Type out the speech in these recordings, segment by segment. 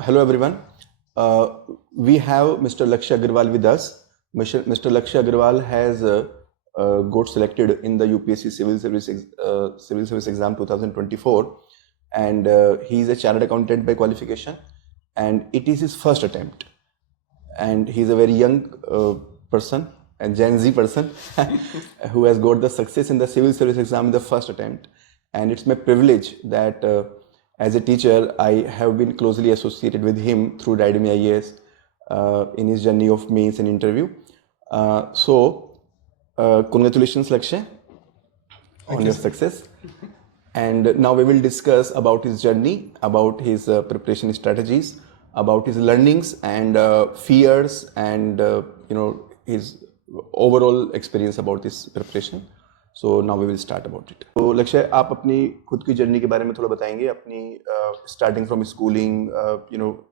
Hello everyone. We have Mr. Lakshay Agarwal with us. Mr. Lakshay Agarwal has got selected in the UPSC Civil Service Exam 2024, and he is a chartered accountant by qualification, and it is his first attempt. And he is a very young person, a Gen Z person, who has got the success in the Civil Service Exam in the first attempt. And it's my privilege that as a teacher, I have been closely associated with him through Diademy IAS in his journey of means and interview. Congratulations, Lakshay, on your success. And now we will discuss about his journey, about his preparation strategies, about his learnings and fears, and his overall experience about this preparation. So now we will start about it. तो लक्ष्य, आप अपनी खुद की journey के बारे में थोड़ा बताएंगे, अपनी starting from schooling,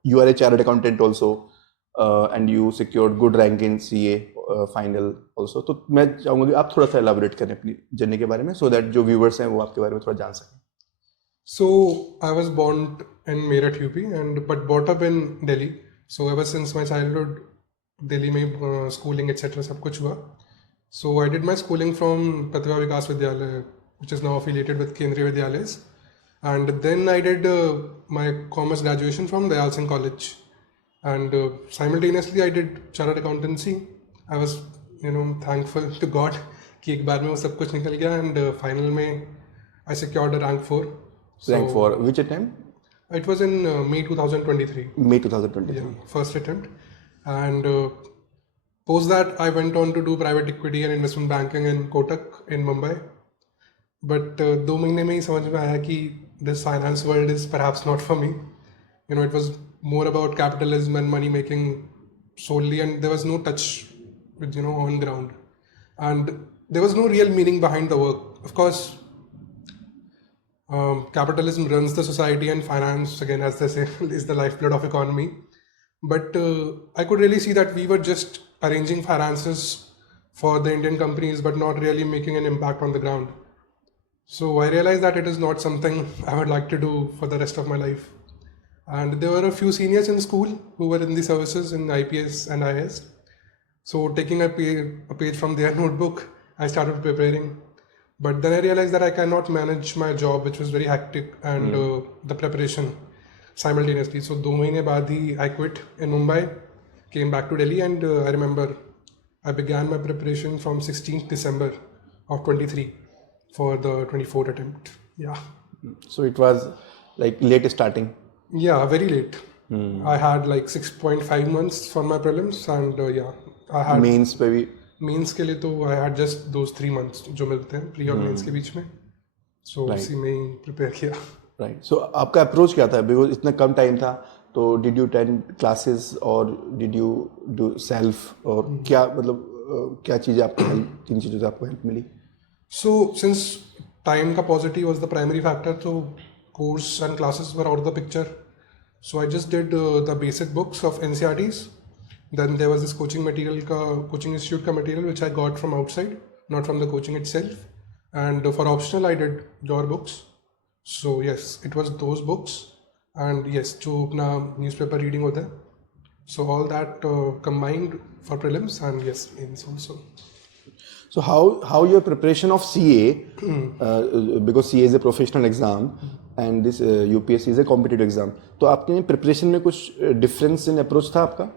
you are a chartered accountant also, and you secured good rank in CA final also. तो मैं चाहूँगा कि आप थोड़ा सा elaborate करें अपनी जर्नी के बारे में, so that जो viewers हैं वो आपके बारे में थोड़ा जान सकें. So I was born in Meerut, UP, but brought up in Delhi. So ever since my childhood, Delhi में schooling etc. सब कुछ हुआ. So I did my schooling from Pratibha Vikas Vidyalaya, which is now affiliated with Kendriya Vidyalayas, and then I did my commerce graduation from Dayal Singh College, and simultaneously I did chartered accountancy. I was thankful to God कि एक बार में वो सब कुछ निकल गया, and final में I secured a rank 4. Rank 4, which attempt? It was in May 2023. May 2023. Yeah, first attempt, and post that I went on to do private equity and investment banking in Kotak in Mumbai. But 2 महीने में ही समझ में आया कि this finance world is perhaps not for me. It was more about capitalism and money making solely, and there was no touch with on ground, and there was no real meaning behind the work. Of course, capitalism runs the society, and finance, again as they say, is the lifeblood of economy. But I could really see that we were just arranging finances for the Indian companies, but not really making an impact on the ground. So I realized that it is not something I would like to do for the rest of my life. And there were a few seniors in school who were in the services in IPS and IAS. So taking a page from their notebook, I started preparing. But then I realized that I cannot manage my job, which was very hectic, and the preparation simultaneously. So 2 महीने बाद ही I quit in Mumbai, came back to Delhi, and I remember I began my preparation from 16th December of 23 for the 24th attempt. Yeah. So it was like late starting. Yeah, very late. I had like 6.5 months for my prelims, and I had Mains पे भी. Mains के लिए तो I had just those 3 months जो मिलते हैं pre और mains के बीच में. So उसी में ही prepare किया. Right. So आपका approach क्या था? Because इतना कम time था, तो did you attend classes or did you do self, और क्या मतलब क्या चीज़ें आपको help, 3 चीज़ों से आपको help मिली? So since time का paucity was the primary factor, so course and classes were out of the picture. So I just did the basic books of NCERTs. Then there was this coaching institute का material which I got from outside, not from the coaching itself. And for optional I did your books. So yes, it was those books, and yes, जो अपना newspaper reading होता है. So all that combined for prelims, and yes, mains also. So how your preparation of CA, because CA is a professional exam and this UPSC is a competitive exam. तो आपके preparation में कुछ difference in approach था आपका?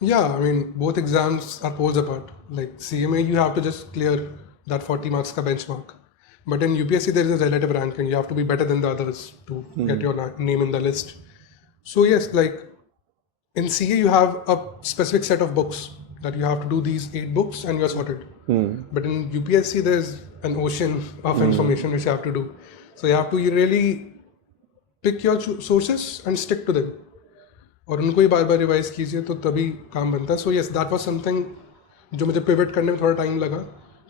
Yeah, I mean both exams are poles apart. Like CA में you have to just clear that 40 marks का benchmark. But in UPSC there is a relative ranking. You have to be better than the others to get your name in the list. So yes, like in CA you have a specific set of books that you have to do these 8 books and you are sorted. But in UPSC there is an ocean of information which you have to do. So you have to really pick your sources and stick to them. और उनको ही बार बार revise कीजिए तो तभी काम बनता है. So yes, that was something जो मुझे पिवट करने में थोड़ा टाइम लगा,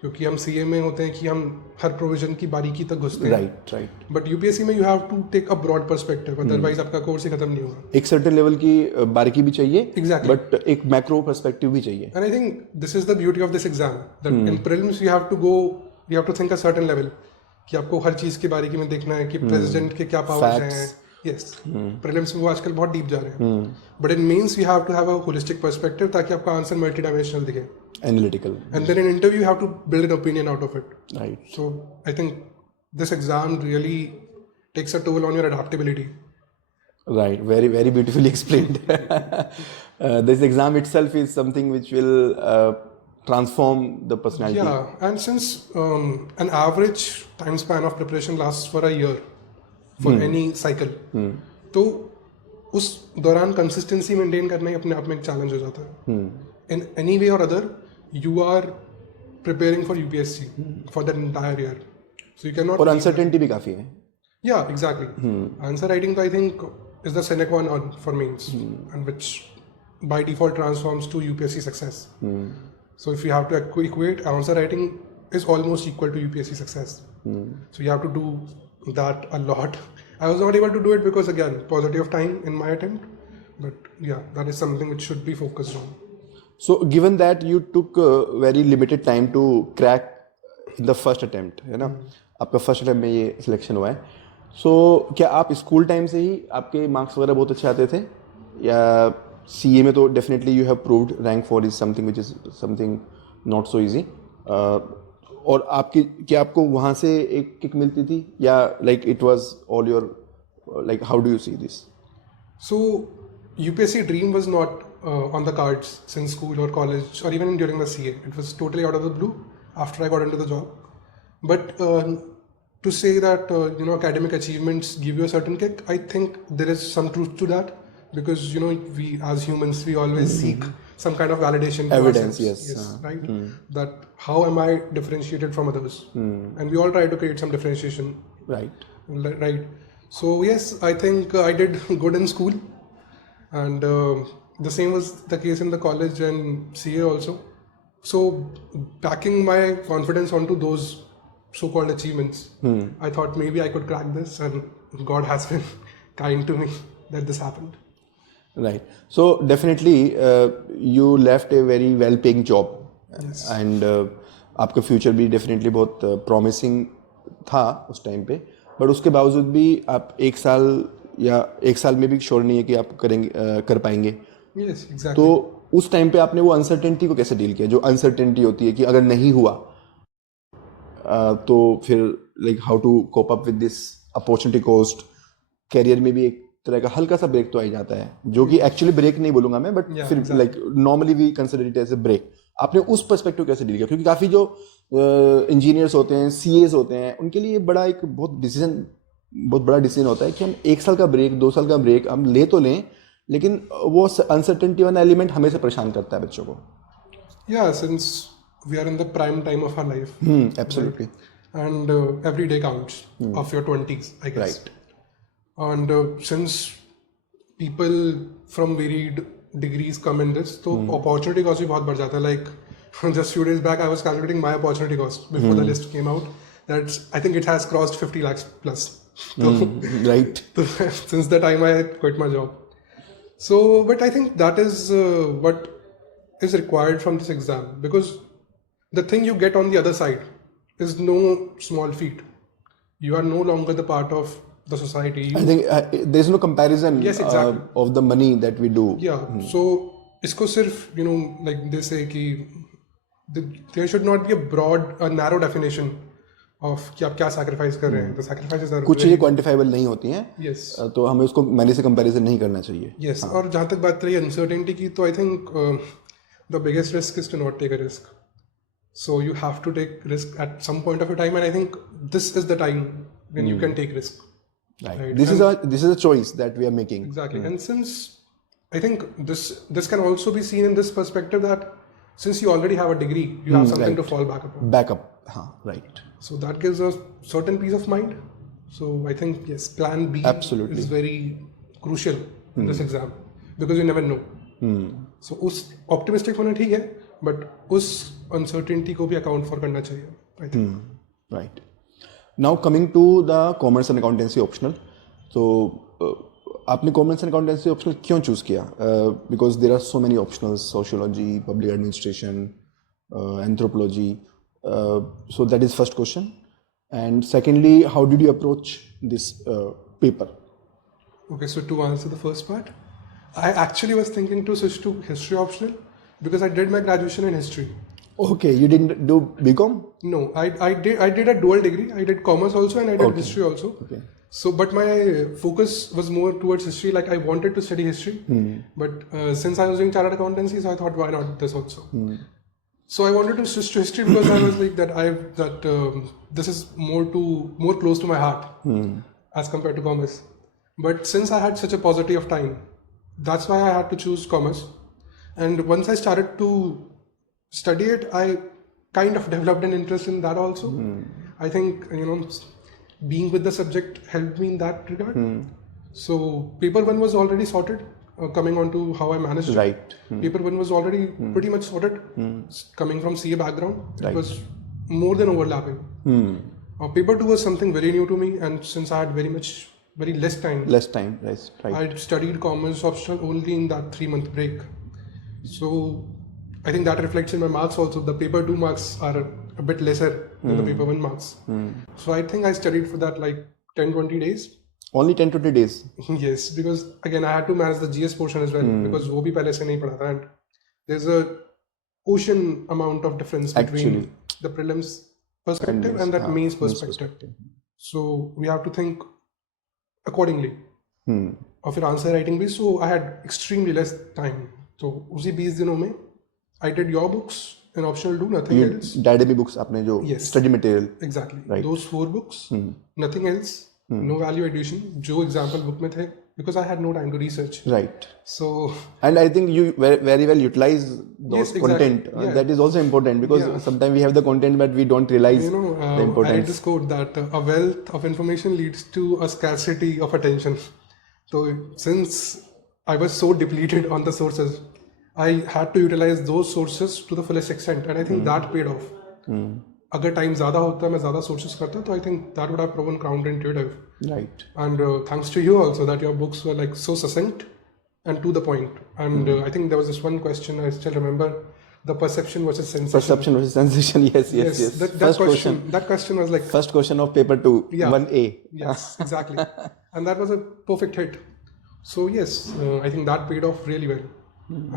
क्योंकि हम सीए में होते हैं कि हम हर प्रोविजन की बारीकी तक घुसते हैं. राइट. बट यूपीएससी में you have to take a broad perspective, otherwise आपका कोर्स ही खत्म नहीं होगा. एक सर्टेन लेवल की बारीकी भी चाहिए, एग्जैक्टली, बट एक मैक्रो पर्सपेक्टिव भी चाहिए. And I think this is the beauty of this exam, that in prelims you have to think a certain level, कि आपको हर चीज की बारीकी में देखना है कि प्रेसिडेंट के क्या पावर्स हैं, Yes, prelims में वो आजकल बहुत deep जा रहे हैं. But in mains you have to have a holistic perspective ताकि आपका answer multidimensional दिखे. Analytical. And then in interview you have to build an opinion out of it. Right. So I think this exam really takes a toll on your adaptability. Right. Very, very beautifully explained. This exam itself is something which will transform the personality. Yeah, and since an average time span of preparation lasts for a year for any cycle, तो उस दौरान consistency maintain करना ही अपने आप में एक challenge हो जाता है. In any way or other, you are preparing for UPSC for that entire year, so you cannot. और uncertainty भी काफी है. Yeah, exactly. Answer writing, I think, is the sine qua non for mains, and which by default transforms to UPSC success. So if you have to equate, answer writing is almost equal to UPSC success. So you have to do that a lot. I was not able to do it because again, paucity of time in my attempt. But yeah, that is something which should be focused on. So given that you took very limited time to crack in the first attempt, है ना? आपका first attempt में ये selection हुआ है. So क्या आप school time से ही आपके मार्क्स वगैरह बहुत अच्छे आते थे, या CA में तो definitely you have proved rank 4 is something which is something not so easy. और आपकी क्या आपको वहाँ से एक किक मिलती थी, या like it was all your like how do you see this? So UPSC dream was not on the cards since school or college or even during the CA. It was totally out of the blue after I got into the job. But to say that academic achievements give you a certain kick, I think there is some truth to that, because we as humans we always seek some kind of validation, evidence, yes, right? That how am I differentiated from others, and we all try to create some differentiation, Right. So yes, I think I did good in school, and the same was the case in the college and CA also. So backing my confidence onto those so-called achievements, I thought maybe I could crack this, and God has been kind to me that this happened. Right. So definitely you left a very well-paying job. Yes. And आपका future भी definitely बहुत promising था उस time पे, but उसके बावजूद भी आप एक साल में भी श्योर नहीं है कि आप कर पाएंगे. Yes, exactly. तो उस टाइम पे आपने वो अनसर्टेनिटी को कैसे डील किया, जो अनसर्टेनिटी होती है कि अगर नहीं हुआ तो फिर like how to cope up with this opportunity cost. Career में भी एक तरह का हल्का सा ब्रेक तो आ जाता है, जो कि एक्चुअली ब्रेक नहीं बोलूंगा मैं, बट फिर like normally we consider it as a break. आपने उस पर्सपेक्टिव कैसे डील किया, क्योंकि काफी जो इंजीनियर्स होते हैं, सीएस होते हैं, उनके लिए बड़ा एक बहुत बड़ा डिसीजन होता है कि हम 1 साल का ब्रेक, 2 साल का ब्रेक हम ले तो लें, लेकिन वो अनसर्टेनिटी वाला एलिमेंट हमेशा परेशान करता है बच्चों को. Yeah, since we are in the prime time of our life. Absolutely. Right? And every day counts of your 20s, I guess. Right. And since people from varied degrees come in this, so opportunity cost भी बहुत बढ़ जाता है. Like just few days back, I was calculating my opportunity cost before the list came out. I think it has crossed 50 lakhs plus. Right. Since the time I quit my job. So, but I think that is what is required from this exam, because the thing you get on the other side is no small feat. You are no longer the part of the society. I think there is no comparison. Yes, exactly. Of the money that we do. Yeah. So इसको सिर्फ like they say कि there should not be a narrow definition of कि आप क्या sacrifice कर रहे हैं. The sacrifices are कुछ चीजें quantifiable नहीं होती हैं. Yes. तो हमें उसको मनी से comparison नहीं करना चाहिए. Yes. और जहाँ तक बात रही uncertainty की, तो I think the biggest risk is to not take a risk. So you have to take risk at some point of your time, and I think this is the time when you can take risk. Right. This is a choice that we are making. Exactly. And since I think this can also be seen in this perspective that since you already have a degree, you have something to fall back upon. Backup. Right. So that gives a certain peace of mind. So I think yes, plan B Absolutely. is very crucial in this exam, because you never know. So उस optimistic होना ठीक है, but उस uncertainty को भी account for करना चाहिए, I think. Right. Now coming to the Commerce and Accountancy optional. So आपने Commerce and Accountancy optional क्यों choose किया? Because there are so many optionals: sociology, public administration, anthropology. So that is first question. And secondly, how did you approach this paper? Okay, so to answer the first part, I actually was thinking to switch to history optional because I did my graduation in history. Okay, you didn't do BCom? No, I did a dual degree. I did commerce also and I did history also. Okay. So, but my focus was more towards history. Like I wanted to study history, but since I was doing chartered accountancy, so I thought, why not this also? So I wanted to switch to history because I was like that this is more close to my heart as compared to commerce. But since I had such a paucity of time, that's why I had to choose commerce. And once I started to study it, I kind of developed an interest in that also. I think, being with the subject helped me in that regard. So paper one was already sorted, coming on to how I managed it. Right. Paper one was already pretty much sorted, coming from CA background. Right. It was more than overlapping. Paper two was something very new to me, and since I had very less time. Right. I studied commerce optional only in that 3-month break. So I think that reflects in my marks also. The paper 2 marks are a bit lesser than the paper 1 marks. So I think I studied for that like 10-20 days. Only 10-20 days? Yes, because again I had to manage the GS portion as well because वो भी पहले से नहीं पढ़ा था, and there's a ocean amount of difference between the prelims perspective and that mains perspective. So we have to think accordingly. और फिर answer writing भी, so I had extremely less time. तो उसी 20 दिनों में I did your books and optional 2, nothing else. Diademy books आपने जो study material. Exactly. Right. Those 4 books, nothing else, no value addition. जो example book में थे, because I had no time to research. Right. So. And I think you very well utilize those content. That is also important because sometimes we have the content but we don't realize the importance. I read this quote that a wealth of information leads to a scarcity of attention. So since I was so depleted on the sources, I had to utilize those sources to the fullest extent, and I think that paid off. अगर time ज़्यादा होता मैं ज़्यादा sources करता तो I think that would have proven counterintuitive. Right. And thanks to you also that your books were like so succinct and to the point. And I think there was this one question I still remember: the perception versus sensation. Perception versus sensation. Yes. That question was like first question of paper 2, 1A. Yes, exactly. And that was a perfect hit. So yes, I think that paid off really well.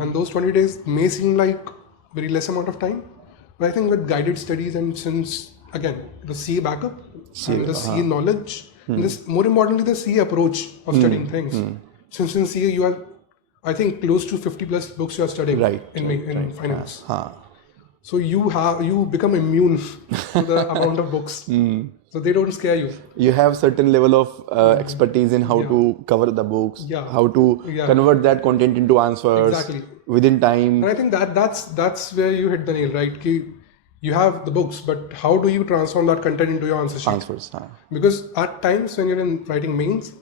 And those 20 days may seem like very less amount of time, but I think with guided studies and since again the CA backup and the CA knowledge, and this more importantly the CA approach of studying things. Since in CA you are, I think close to 50 plus books you are studying in finance. So you become immune to the amount of books. So they don't scare you. You have certain level of expertise in how to cover the books, how to convert that content into answers within time. And I think that's where you hit the nail, right? You have the books, but how do you transform that content into your answer sheet? Because at times when you're in writing mains,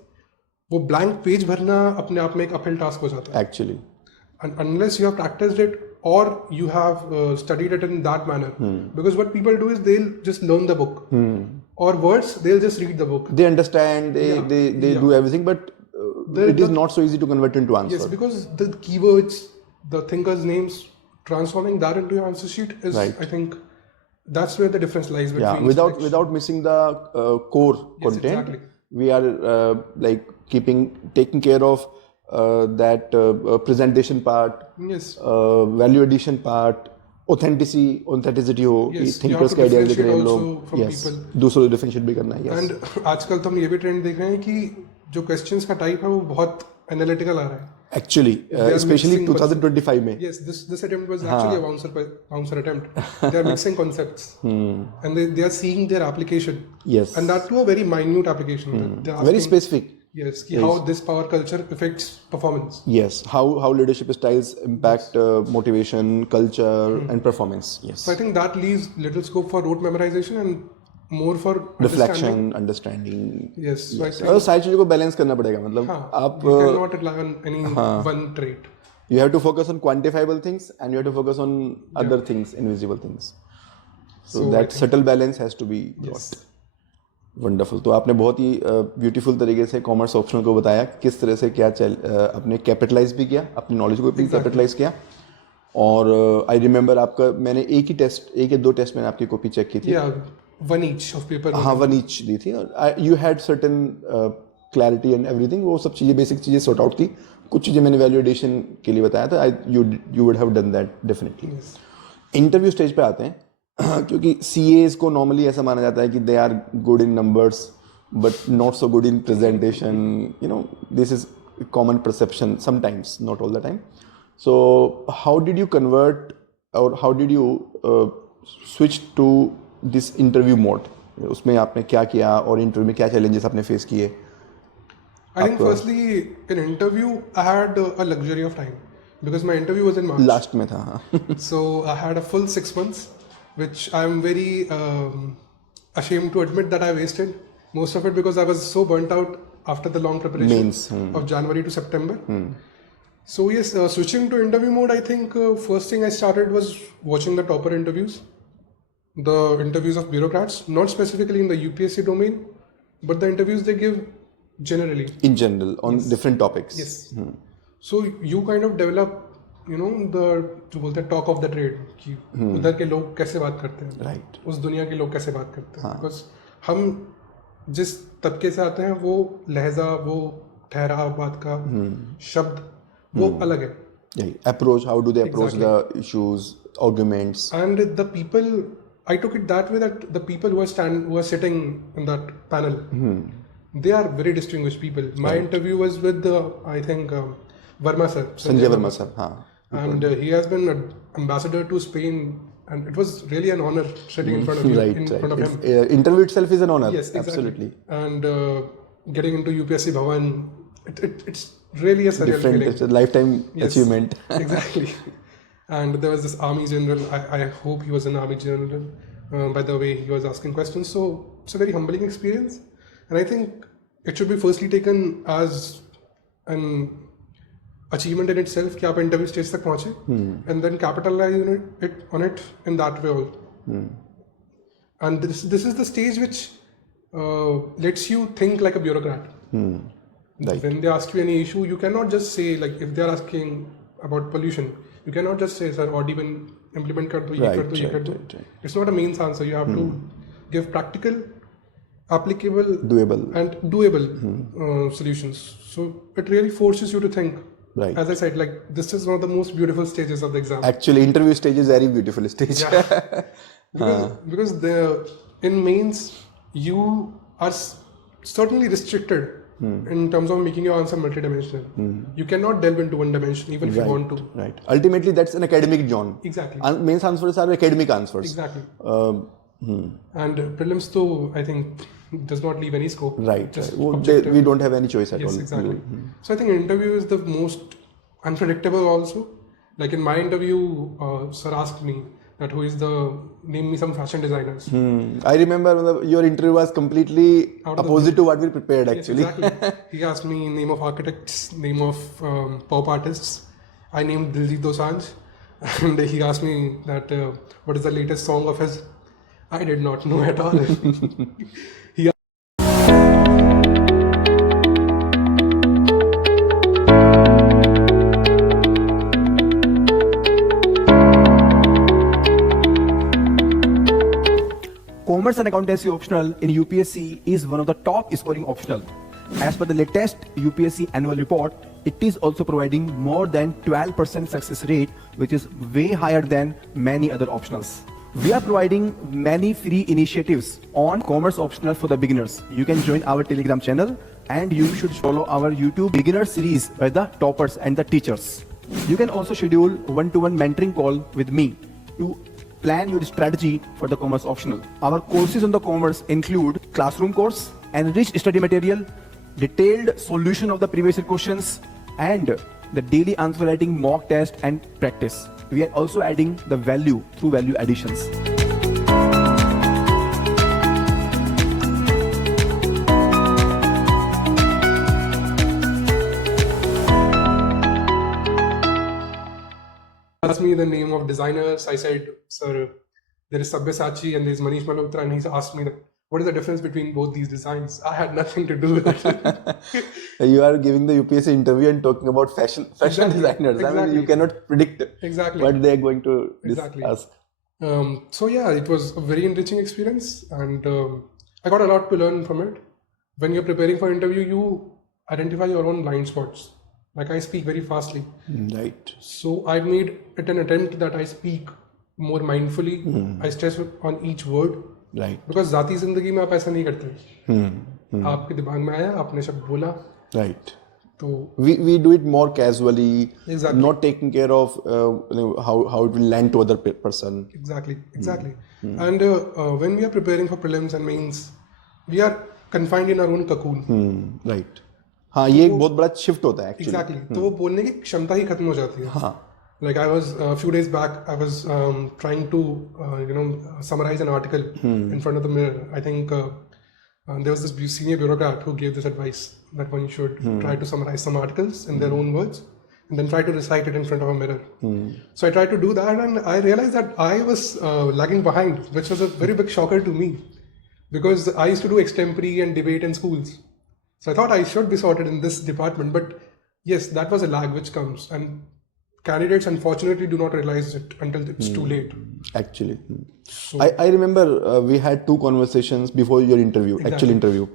वो blank page भरना अपने आप में एक uphill task हो जाता है. Actually. And unless you have practiced it or you have studied it in that manner, because what people do is they'll just learn the book, or words they'll just read the book. They understand, they do everything, but it is not so easy to convert into answer. Yes, because the keywords, the thinkers' names, transforming that into your answer sheet is, I think, that's where the difference lies between. Without missing the core content, exactly. We are taking care of that presentation part, value addition part, authenticity हो, thinkers के ideas देख रहे हैं लोग, दूसरों को differentiate भी करना है. And आजकल तो हम ये भी trend देख रहे हैं कि जो questions का type है वो बहुत analytical आ रहा है. Actually, especially 2025 में. Yes, this attempt was actually a bouncer attempt. They are mixing concepts, and they are seeing their application. Yes. And that too a very minute application. Very specific. Yes, how this power culture affects performance. Yes, how leadership styles impact motivation, culture, and performance. Yes. So I think that leaves little scope for rote memorization and more for reflection, understanding. Yes. So I think सारी चीजों को balance करना पड़ेगा. मतलब आप you cannot rely on any one trait. You have to focus on quantifiable things and you have to focus on other things, invisible things. So that subtle balance has to be got. Wonderful. तो आपने बहुत ही beautiful तरीके से commerce optional को बताया किस तरह से क्या आपने कैपिटलाइज भी किया, अपनी नॉलेज को भी कैपिटलाइज किया. और आई रिमेंबर आपका मैंने एक या दो टेस्ट मैंने आपकी कॉपी चेक की थी. one each of paper. हाँ, one each दी थी. You had certain clarity and everything, वो सब चीज़ें बेसिक चीज़ें सॉर्ट आउट की. कुछ चीज़ें मैंने वैल्यू एडिशन के लिए बताया था. You would have done that definitely. Interview stage पे आते हैं क्योंकि CAs को नॉर्मली ऐसा माना जाता है कि they are good in numbers but not so good in presentation. You know, this is common perception sometimes, not all the time. So how did you convert और how did you switch to this interview mode? उसमें आपने क्या किया और interview में क्या challenges आपने face किए? I think firstly in interview I had a luxury of time because my interview was in March. Last में था. हाँ. So I had a full 6 months, which I am very ashamed to admit that I wasted. Most of it because I was so burnt out after the long preparation Mains, of January to September. So yes, switching to interview mode, I think first thing I started was watching the topper interviews, the interviews of bureaucrats, not specifically in the UPSC domain, but the interviews they give generally. In general, on different topics. Yes. So you kind of develop, you know, the जो बोलते हैं talk of the trade कि उधर के लोग कैसे बात करते हैं, Right. उस दुनिया के लोग कैसे बात करते हैं. Because हम जिस तबके से आते हैं वो लहजा, वो ठहराव बात का शब्द वो अलग है. Yeah. Approach, how do they approach the issues, arguments? And the people, I took it that way that the people who are sitting in that panel, they are very distinguished people. My interview was with I think Verma sir, Sanjay Verma sir. हाँ. And he has been an ambassador to Spain, and it was really an honor sitting in front of you, in front of him. Interview itself is an honor. Yes, exactly. Absolutely. And getting into UPSC Bhavan, it's really a surreal Different. feeling. It's a lifetime achievement. Exactly. And there was this army general. I hope he was an army general. By the way he was asking questions, so it's a very humbling experience. And I think it should be firstly taken as an achievement in itself कि आप interview stage तक पहुँचे, and then capitalize on it in that way all. And this is the stage which lets you think like a bureaucrat. Right. When they ask you any issue, you cannot just say, like if they are asking about pollution, you cannot just say sir odd even implement कर दो, ये कर दो, ये कर दो. It's not a means answer. You have to give practical, applicable, doable solutions. So it really forces you to think. Right. As I said, like this is one of the most beautiful stages of the exam. Actually, interview stage is very beautiful stage. Yeah. because in mains you are certainly restricted in terms of making your answer multidimensional. You cannot delve into one dimension even if you want to. Right. Ultimately, that's an academic zone. Exactly. Mains answers are academic answers. Exactly. And prelims though, I think does not leave any scope. Right. We don't have any choice at all. Yes, exactly. So I think interview is the most unpredictable also. Like in my interview, sir asked me that name me some fashion designers. I remember your interview was completely opposite to what we prepared actually. Yes, exactly. He asked me name of architects, name of pop artists. I named Diljit Dosanjh, and he asked me that what is the latest song of his. I did not know at all. Commerce and Accountancy optional in UPSC is one of the top scoring optional. As per the latest UPSC annual report, it is also providing more than 12% success rate, which is way higher than many other optionals. We are providing many free initiatives on commerce optional for the beginners. You can join our Telegram channel and you should follow our YouTube beginner series by the toppers and the teachers. You can also schedule one-to-one mentoring call with me to plan your strategy for the commerce optional. Our courses on the commerce include classroom course, enriched study material, detailed solution of the previous year questions, and the daily answer writing mock test and practice. We are also adding the value through value additions. Asked me the name of designers. I said, sir, there is Sabyasachi and there is Manish Malhotra, and he's asked me, what is the difference between both these designs? I had nothing to do with it. You are giving the UPSC interview and talking about fashion Exactly. designers. Exactly. I mean, you cannot predict what they are going to ask. So yeah, it was a very enriching experience, and I got a lot to learn from it. when you're preparing for interview, you identify your own blind spots. Like I speak very fastly. Right. So I made it an attempt that I speak more mindfully. I stress on each word. Right. Because जाती जिंदगी में आप ऐसा नहीं करते. आपके दिमाग में आया, आपने शब्द बोला. Right. तो we do it more casually, Exactly. not taking care of how it will land to other person. Exactly. And when we are preparing for prelims and mains, we are confined in our own cocoon. Right. हाँ ये एक बहुत बड़ा shift होता है actually. Exactly. तो वो बोलने की क्षमता ही खत्म हो जाती है. हाँ. Like I was a few days back, I was trying to summarize an article in front of the mirror. I think there was this senior bureaucrat who gave this advice that one should try to summarize some articles in their own words and then try to recite it in front of a mirror. So I tried to do that, and I realized that I was lagging behind, which was a very big shocker to me because I used to do extempore and debate in schools. So I thought I should be sorted in this department, but yes, that was a lag which comes, and candidates unfortunately do not realize it until it's too late. Actually. So, I remember we had two conversations before your interview, actual interview.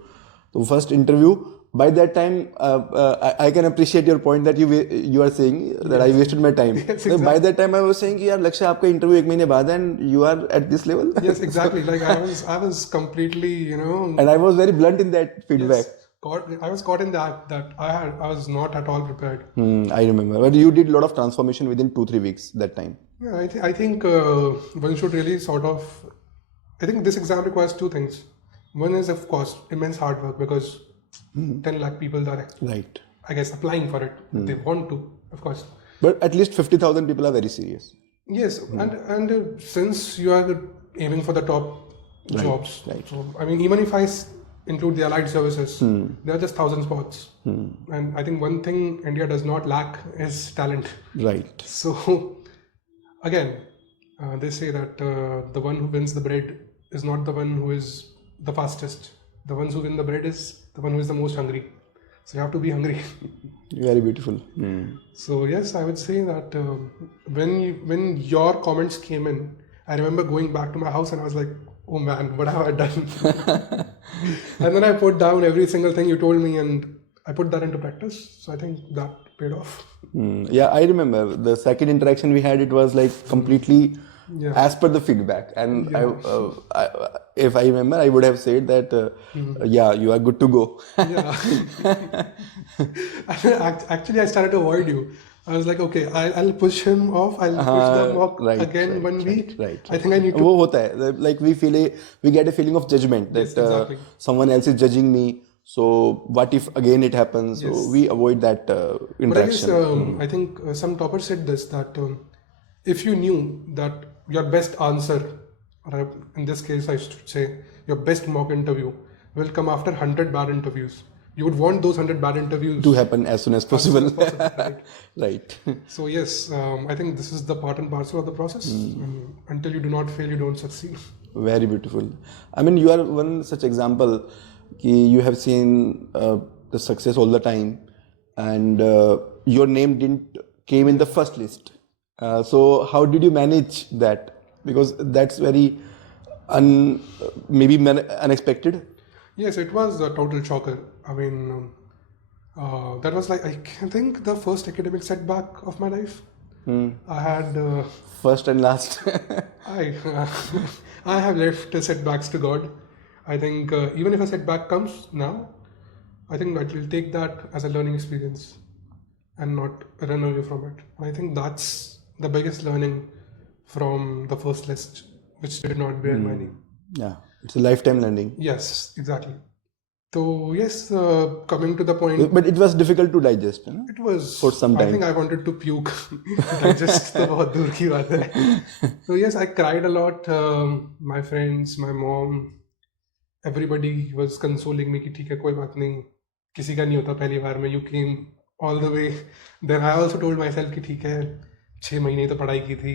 The first interview, by that time, I can appreciate your point that you are saying that I wasted my time. Yes, So by that time I was saying, यार लक्ष्य आपका interview एक महीने बाद and you are at this level. Yes, exactly. Like I was completely, And I was very blunt in that feedback. Yes, I was caught in that I was not at all prepared. I remember. But you did a lot of transformation within 2-3 weeks that time. Yeah, I think one should really sort of. I think this exam requires two things. One is, of course, immense hard work because 10 lakh people are, Right. I guess, applying for it. They want to, of course. But at least 50,000 people are very serious. Yes, and since you are aiming for the top jobs, right. So I mean, even if I include the allied services, there are just 1,000 spots. And I think one thing India does not lack is talent. Right. So again, they say that the one who wins the bread is not the one who is the fastest. The ones who win the bread is the one who is the most hungry. So you have to be hungry. Very beautiful. So yes, I would say that when your comments came in, I remember going back to my house and I was like, oh man, what have I done? And then I put down every single thing you told me and I put that into practice. So I think that paid off. Yeah, I remember the second interaction we had, it was like completely as per the feedback. And I, if I remember, I would have said that, yeah, you are good to go. Yeah. Actually, I started to avoid you. I was like, okay, I'll push him off. I'll push the mock again 1 week. Right. I think I need to. वो होता है. Like we get a feeling of judgment that exactly. Someone else is judging me. So what if again it happens? Yes. So we avoid that interaction. But I guess, I think some topper said this, that if you knew that your best answer, or in this case I should say your best mock interview will come after 100 bad interviews, you would want those 100 bad interviews to happen as soon as possible. Right? Right. So yes, I think this is the part and parcel of the process. Until you do not fail, you don't succeed. Very beautiful. I mean, you are one such example. You have seen the success all the time, and your name didn't came in the first list. So how did you manage that? Because that's very maybe unexpected. Yes, it was a total shocker. I mean, that was like, I think the first academic setback of my life. I had first and last. I have left setbacks to God. I think even if a setback comes now, I think I will take that as a learning experience and not run away from it. And I think that's the biggest learning from the first list, which did not bear my name. Yeah, it's a lifetime learning. Yes, exactly. So yes, coming to the point. But it was difficult to digest. You know? It was for some time. I think I wanted to puke. Digest तो बहुत दूर की बात है. So yes, I cried a lot. My friends, my mom, everybody was consoling me कि ठीक है कोई बात नहीं, किसी का नहीं होता पहली बार में. You came all the way. Then I also told myself कि ठीक है 6 महीने तो पढ़ाई की थी,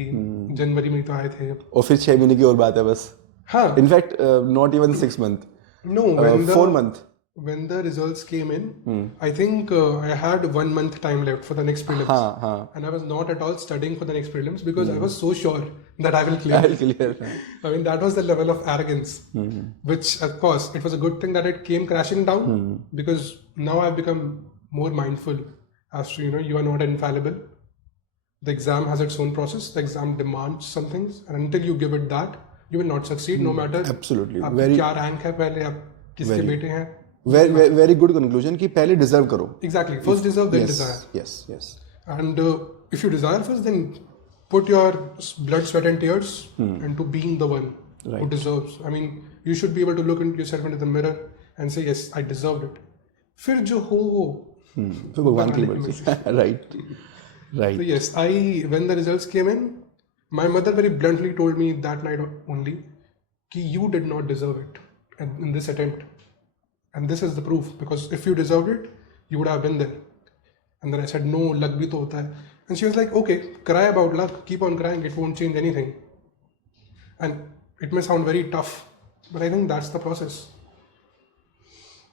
जनवरी में तो आए थे. और फिर 6 महीने की और बात है बस. हाँ. In fact, not even 6 months. No, 4 months. when the results came in, I think I had 1 month time left for the next prelims. And I was not at all studying for the next prelims because I was so sure that I will clear. I'll clear. I mean, that was the level of arrogance, which of course, it was a good thing that it came crashing down because now I've become more mindful as to, you are not infallible. The exam has its own process. The exam demands some things. And until you give it that, you will not succeed no matter Absolutely. आपकी क्या rank है पहले, आप किसके बेटे हैं. Very good conclusion कि पहले deserve करो. Exactly. First deserve, then desire. Yes. And if you desire first, then put your blood, sweat and tears into being the one who deserves. I mean, you should be able to look into yourself into the mirror and say, yes, I deserved it. फिर जो हो तो भगवान की मर्जी. Right. So yes, when the results came in, my mother very bluntly told me that night only कि you did not deserve it in this attempt. And this is the proof, because if you deserved it, you would have been there. And then I said, no, luck bhi to hota hai. And she was like, okay, cry about luck, keep on crying, it won't change anything. And it may sound very tough, but I think that's the process.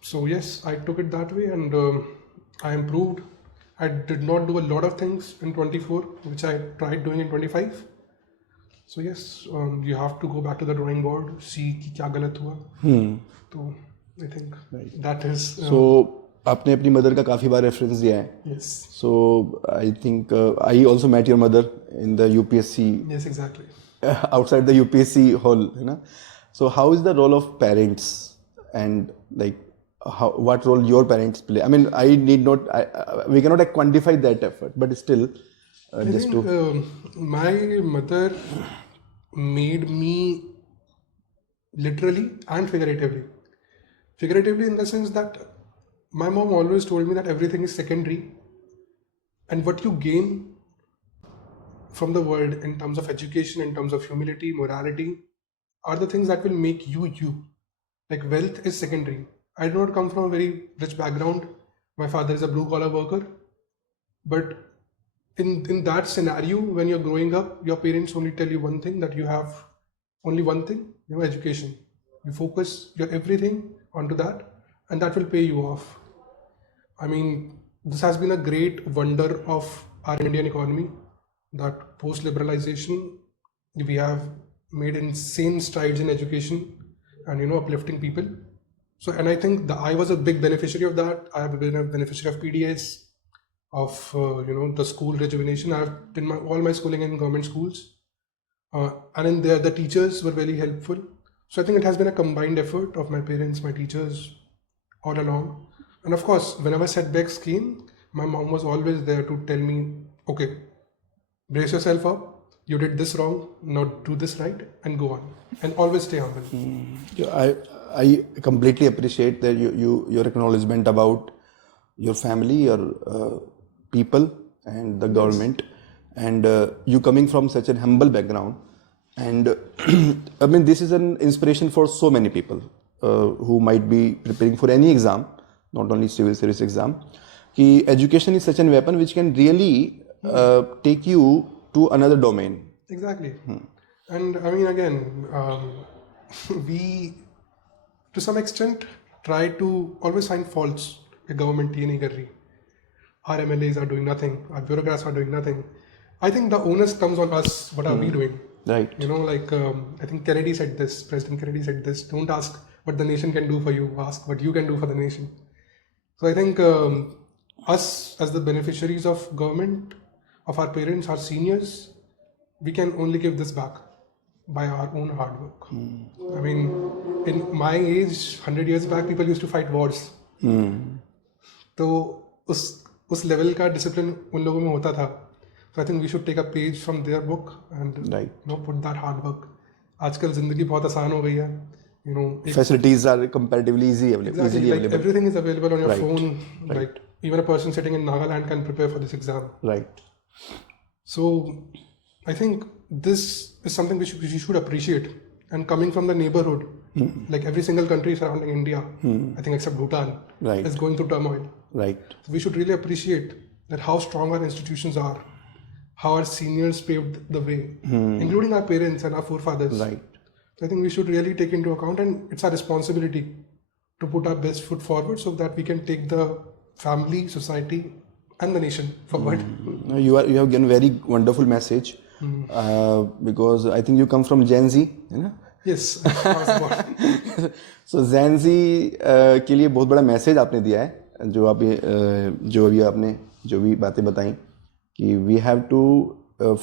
So yes, I took it that way and I improved. I did not do a lot of things in 24, which I tried doing in 25. So yes, you have to go back to the drawing board, see कि क्या गलत हुआ. So I think that is. So आपने अपनी mother का काफी बार reference दिया है. Yes. So I think I also met your mother in the UPSC. Yes, exactly. Outside the UPSC hall, you know. So how is the role of parents and like what role your parents play? I mean, we cannot quantify that effort, but still, my mother made me literally and figuratively. Figuratively in the sense that my mom always told me that everything is secondary, and what you gain from the world in terms of education, in terms of humility, morality, are the things that will make you you. Like wealth is secondary. I do not come from a very rich background. My father is a blue collar worker. But in that scenario, when you're growing up, your parents only tell you one thing, that you have only one thing, education. You focus your everything onto that, and that will pay you off. I mean, this has been a great wonder of our Indian economy, that post-liberalization, we have made insane strides in education and, uplifting people. So, and I think I was a big beneficiary of that. I have been a beneficiary of PDS, of, the school rejuvenation. I've done all my schooling in government schools. And in there, the teachers were very helpful. So I think it has been a combined effort of my parents, my teachers, all along. And of course, whenever setbacks came, my mom was always there to tell me, okay, brace yourself up. You did this wrong, now do this right, and go on. And always stay humble. I completely appreciate that your acknowledgement about your family, your people, and the government, and you coming from such a humble background. And I mean, this is an inspiration for so many people who might be preparing for any exam, not only civil service exam. Ki education is such a weapon which can really take you to another domain. Exactly. And I mean, again, we, to some extent, try to always find faults. The government nahi kar rahi. Our MLAs are doing nothing. Our bureaucrats are doing nothing. I think the onus comes on us. What are we doing? Right. I think Kennedy said this, President Kennedy said this, don't ask what the nation can do for you, ask what you can do for the nation. So I think us as the beneficiaries of government, of our parents, our seniors, we can only give this back by our own hard work. I mean, in my age, 100 years back, people used to fight wars. So उस level का discipline उन लोगों में होता था. So I think we should take a page from their book and put that hard work. आजकल जिंदगी बहुत आसान हो गई है. Facilities are comparatively easily available. Everything is available on your phone. Right. Even a person sitting in Nagaland can prepare for this exam. Right. So I think this is something which we should appreciate. And coming from the neighborhood, like every single country surrounding India, I think except Bhutan, is going through turmoil. Right. So we should really appreciate that how strong our institutions are, how our seniors paved the way, including our parents and our forefathers. Right. So I think we should really take into account, and it's our responsibility to put our best foot forward so that we can take the family, society, and the nation forward. You have given very wonderful message because I think you come from Gen Z, है ना? Yes, I was born. So Gen Z के लिए बहुत बड़ा message आपने दिया है जो अभी आपने जो भी बातें बताई कि we have to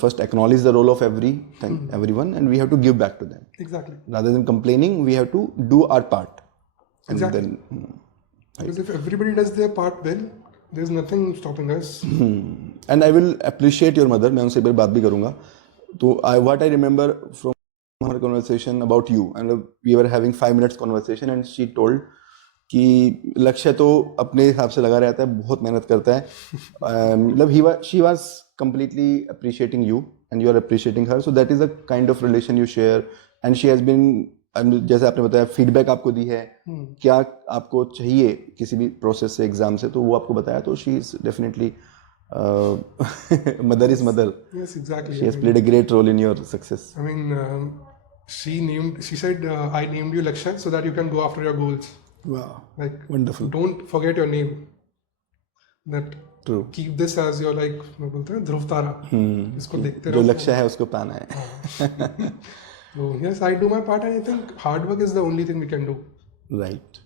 first acknowledge the role of everyone and we have to give back to them. Exactly. Rather than complaining, we have to do our part. Exactly. And then, Because if everybody does their part well, there's nothing stopping us. and I will appreciate your mother. मैं उनसे एक बार बात भी करूँगा. तो what I remember from our conversation about you, and we were having 5 minutes conversation, and she told कि लक्ष्य तो अपने हिसाब से लगा रहता है, बहुत मेहनत करता है. मतलब she was completely appreciating you, and you are appreciating her. So that is the kind of relation you share, and she has been जैसे आपने बताया फीडबैक आपको दी है क्या आपको चाहिए किसी भी प्रोसेस से एग्जाम से तो वो आपको बताया तो she is definitely mother is mother. Yes, exactly. She has played a great role in your success. I mean, she said, I named you Lakshay so that you can go after your goals. Wow. Like, wonderful. Don't forget your name. That True. Keep this as your like ध्रुव तारा. इसको देखते जो रहो. लक्ष्य है उसको पाना है. So yes, I do my part, and I think hard work is the only thing we can do. Right.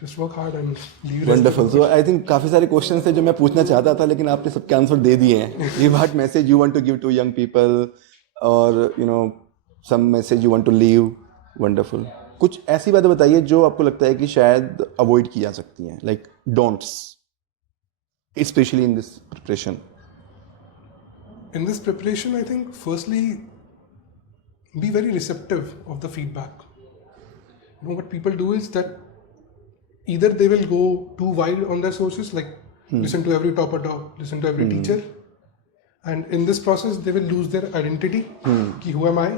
Just work hard and leave. Wonderful. So I think काफी सारे क्वेश्चंस थे जो मैं पूछना चाहता था लेकिन आपने सबके आंसर दे दिए हैं. What message you want to give to young people, or some message you want to leave? Wonderful. कुछ ऐसी बातें बताइए जो आपको लगता है कि शायद अवॉइड की जा सकती हैं, like don'ts, especially in this preparation. In this preparation, I think firstly, be very receptive of the feedback. What people do is that either they will go too wide on their sources, like listen to every topper talk, listen to every teacher, and in this process they will lose their identity. Ki who am I?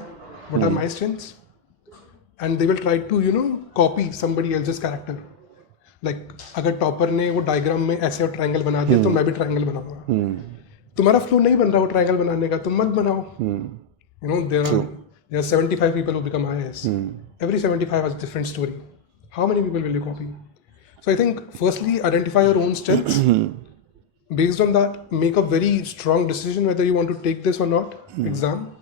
What are my strengths? And they will try to copy somebody else's character. Like अगर topper ने वो diagram में ऐसे और triangle बना दिया तो मैं भी ट्रायंगल बनाऊंगा. तुम्हारा फ्लो नहीं बन रहा वो ट्रायंगल बनाने का, तुम मत बनाओ. There are 75 people who become IAS. Every 75 has a different story. How many people will you copy? So I think firstly identify your own strengths. Based on that, make a very strong decision whether you want to take this or not exam.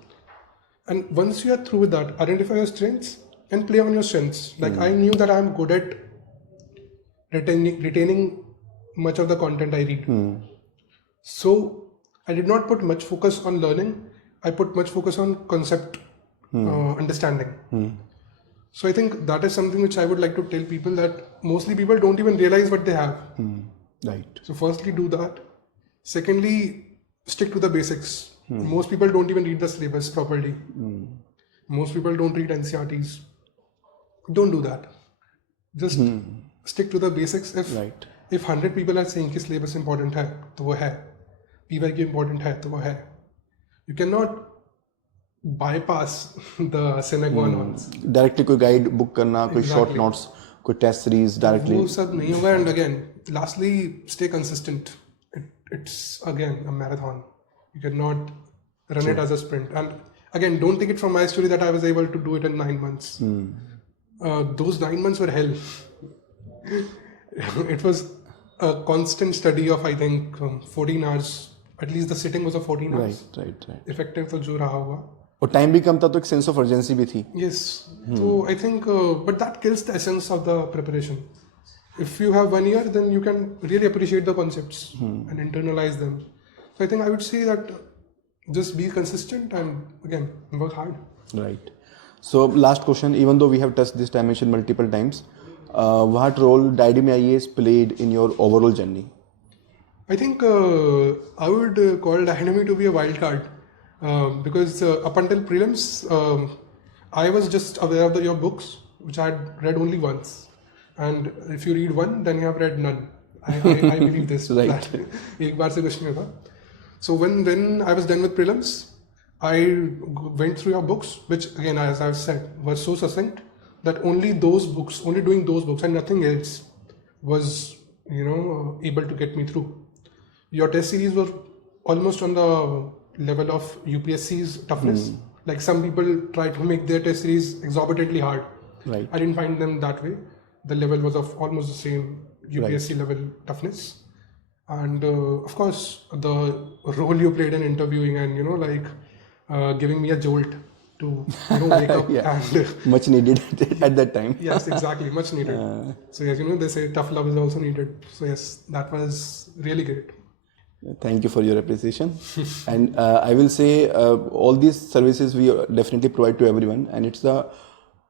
And once you are through with that, identify your strengths and play on your strengths. Like I knew that I am good at retaining much of the content I read. So I did not put much focus on learning. I put much focus on concept understanding. So I think that is something which I would like to tell people, that mostly people don't even realize what they have. Right. So firstly, do that. Secondly, stick to the basics. Most people don't even read the syllabus properly. Most people don't read NCRTs. Don't do that. Just stick to the basics. If 100 people are saying कि syllabus important है, तो वो है. PYQ important है, तो वो है. You cannot bypass the sine qua nons. Directly कोई guide book करना, कोई short notes, कोई test series directly. वो सब नहीं होगा. And again, lastly, stay consistent. It's again a marathon. You cannot run it as a sprint. And again, don't take it from my story that I was able to do it in 9 months. Those 9 months were hell. It was a constant study of I think 14 hours. At least the sitting was of 14 hours. Right. Effective तो जो रहा होगा. और time भी कम था तो एक sense of urgency भी थी. Yes. So I think, but that kills the essence of the preparation. If you have 1 year, then you can really appreciate the concepts and internalize them. So I think I would say that just be consistent and again work hard. Right. So last question, even though we have touched this dimension multiple times, what role Diademy IAS played in your overall journey? I think I would call Diademy to be a wild card because up until prelims, I was just aware of your books, which I had read only once. And if you read one, then you have read none. I believe this. Right. एक बार से कुछ नहीं होता. So when I was done with prelims, I went through your books, which again, as I've said, were so succinct that only doing those books and nothing else was, able to get me through. Your test series were almost on the level of UPSC's toughness. Like some people try to make their test series exorbitantly hard. Right. I didn't find them that way. the level was of almost the same UPSC level toughness. And of course, the role you played in interviewing and, giving me a jolt to, wake up and... Much needed at that time. Yes, exactly. Much needed. So yes, they say tough love is also needed. So yes, that was really great. Thank you for your appreciation. And I will say all these services we definitely provide to everyone, and it's the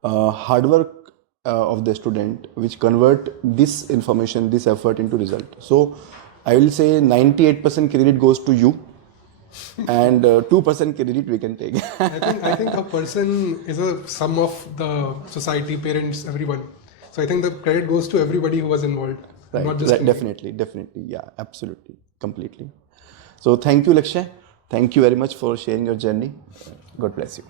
hard work of the student which convert this information, this effort into result. So I will say 98% credit goes to you, and 2% credit we can take. I think a person is a sum of the society, parents, everyone. So I think the credit goes to everybody who was involved, Right. not just Right. Definitely, yeah, absolutely, completely. So thank you, Lakshay. Thank you very much for sharing your journey. God bless you.